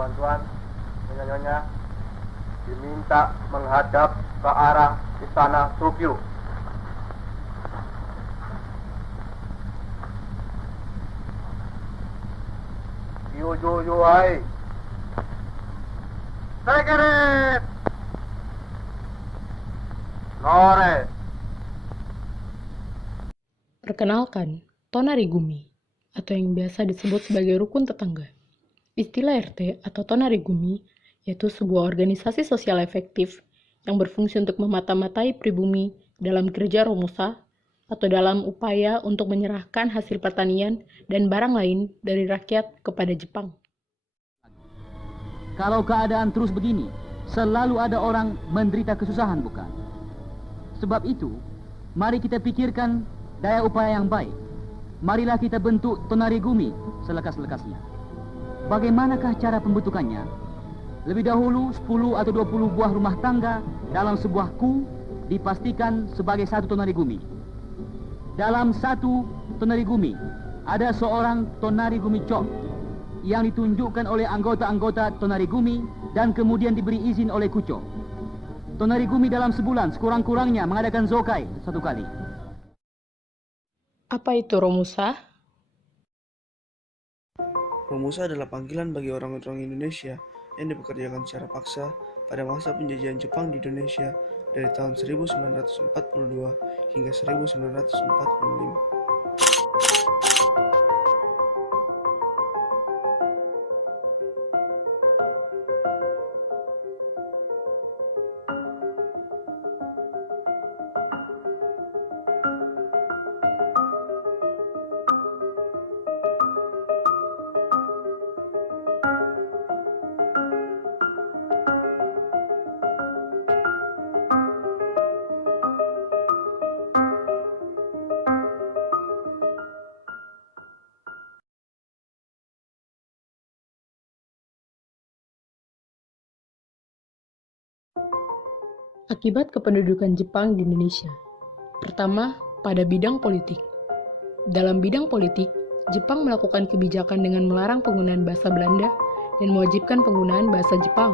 tuan-tuan, nyonya-nyonya, diminta menghadap ke arah istana Tokyo. Yo, hai. Segeret. Nore. Perkenalkan, Tonarigumi, atau yang biasa disebut sebagai rukun tetangga. Istilah RT atau Tonarigumi yaitu sebuah organisasi sosial efektif yang berfungsi untuk memata-matai pribumi dalam kerja Romusa atau dalam upaya untuk menyerahkan hasil pertanian dan barang lain dari rakyat kepada Jepang. Kalau keadaan terus begini, selalu ada orang menderita kesusahan, bukan? Sebab itu, mari kita pikirkan daya upaya yang baik. Marilah kita bentuk Tonarigumi selekas-lekasnya. Bagaimanakah cara pembentukannya? Lebih dahulu 10 atau 20 buah rumah tangga dalam sebuah ku dipastikan sebagai satu Tonarigumi. Dalam satu Tonarigumi ada seorang Tonarigumi Chok yang ditunjukkan oleh anggota-anggota Tonarigumi dan kemudian diberi izin oleh Kucho. Tonarigumi dalam sebulan sekurang-kurangnya mengadakan zokai satu kali. Apa itu Romusa? Romusa adalah panggilan bagi orang-orang Indonesia yang dipekerjakan secara paksa pada masa penjajahan Jepang di Indonesia dari tahun 1942 hingga 1945. Akibat kependudukan Jepang di Indonesia. Pertama, pada bidang politik. Dalam bidang politik, Jepang melakukan kebijakan dengan melarang penggunaan bahasa Belanda dan mewajibkan penggunaan bahasa Jepang.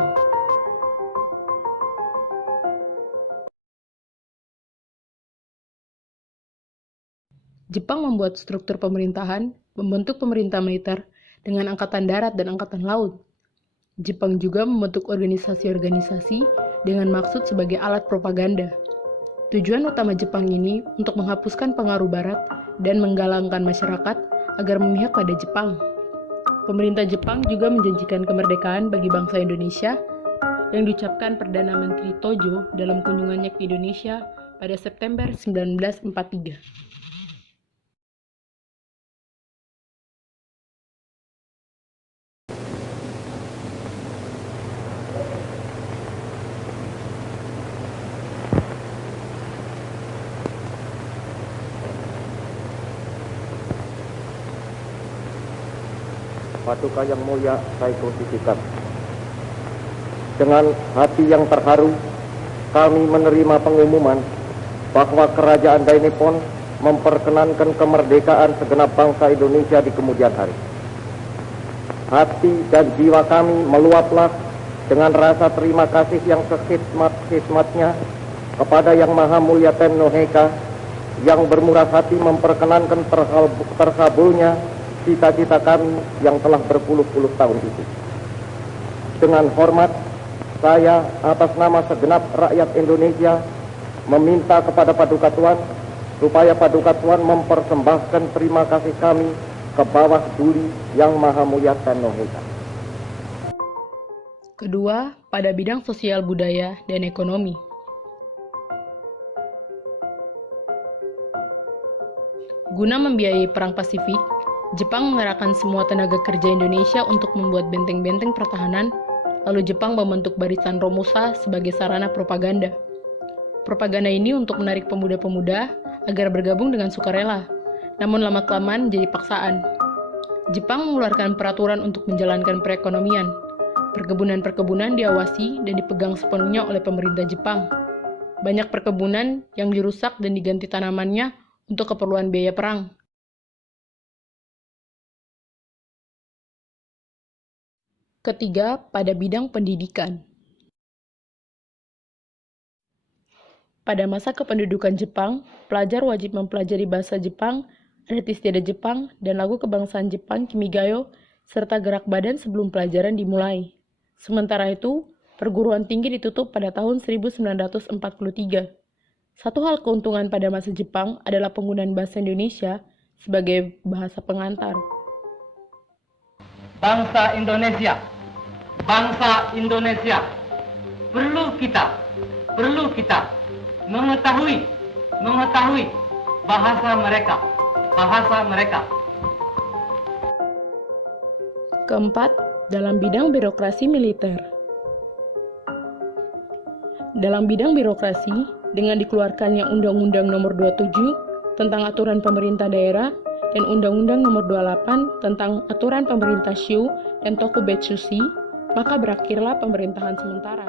Jepang membuat struktur pemerintahan, membentuk pemerintah militer dengan angkatan darat dan angkatan laut. Jepang juga membentuk organisasi-organisasi dengan maksud sebagai alat propaganda. Tujuan utama Jepang ini untuk menghapuskan pengaruh Barat dan menggalangkan masyarakat agar memihak pada Jepang. Pemerintah Jepang juga menjanjikan kemerdekaan bagi bangsa Indonesia yang diucapkan Perdana Menteri Tojo dalam kunjungannya ke Indonesia pada September 1943. Paduka Yang Mulia Saiko Titikan. Dengan hati yang terharu, kami menerima pengumuman bahwa Kerajaan Dainippon memperkenankan kemerdekaan segenap bangsa Indonesia di kemudian hari. Hati dan jiwa kami meluaplah dengan rasa terima kasih yang sekhidmat-khidmatnya kepada Yang Maha Mulia Tenno Heika yang bermurah hati memperkenankan terkabulnya cita-cita kami yang telah berpuluh-puluh tahun itu. Dengan hormat, saya atas nama segenap rakyat Indonesia meminta kepada Paduka Tuan supaya Paduka Tuan mempersembahkan terima kasih kami ke bawah duli Yang Maha Mulia Tenno Heika. Kedua, pada bidang sosial budaya dan ekonomi. Guna membiayai Perang Pasifik, Jepang mengerahkan semua tenaga kerja Indonesia untuk membuat benteng-benteng pertahanan, lalu Jepang membentuk barisan Romusa sebagai sarana propaganda. Propaganda ini untuk menarik pemuda-pemuda agar bergabung dengan sukarela, namun lama-kelamaan jadi paksaan. Jepang mengeluarkan peraturan untuk menjalankan perekonomian. Perkebunan-perkebunan diawasi dan dipegang sepenuhnya oleh pemerintah Jepang. Banyak perkebunan yang dirusak dan diganti tanamannya untuk keperluan biaya perang. Ketiga, pada bidang pendidikan. Pada masa kependudukan Jepang, pelajar wajib mempelajari bahasa Jepang, adat istiadat Jepang, dan lagu kebangsaan Jepang Kimigayo, serta gerak badan sebelum pelajaran dimulai. Sementara itu, perguruan tinggi ditutup pada tahun 1943. Satu hal keuntungan pada masa Jepang adalah penggunaan bahasa Indonesia sebagai bahasa pengantar. Bangsa Indonesia, perlu kita mengetahui bahasa mereka. Keempat, dalam bidang birokrasi militer. Dalam bidang birokrasi, dengan dikeluarkannya Undang-Undang Nomor 27 tentang Aturan Pemerintah Daerah dan Undang-Undang Nomor 28 tentang Aturan Pemerintah Shu dan Tokubetsushi, maka berakhirlah pemerintahan sementara.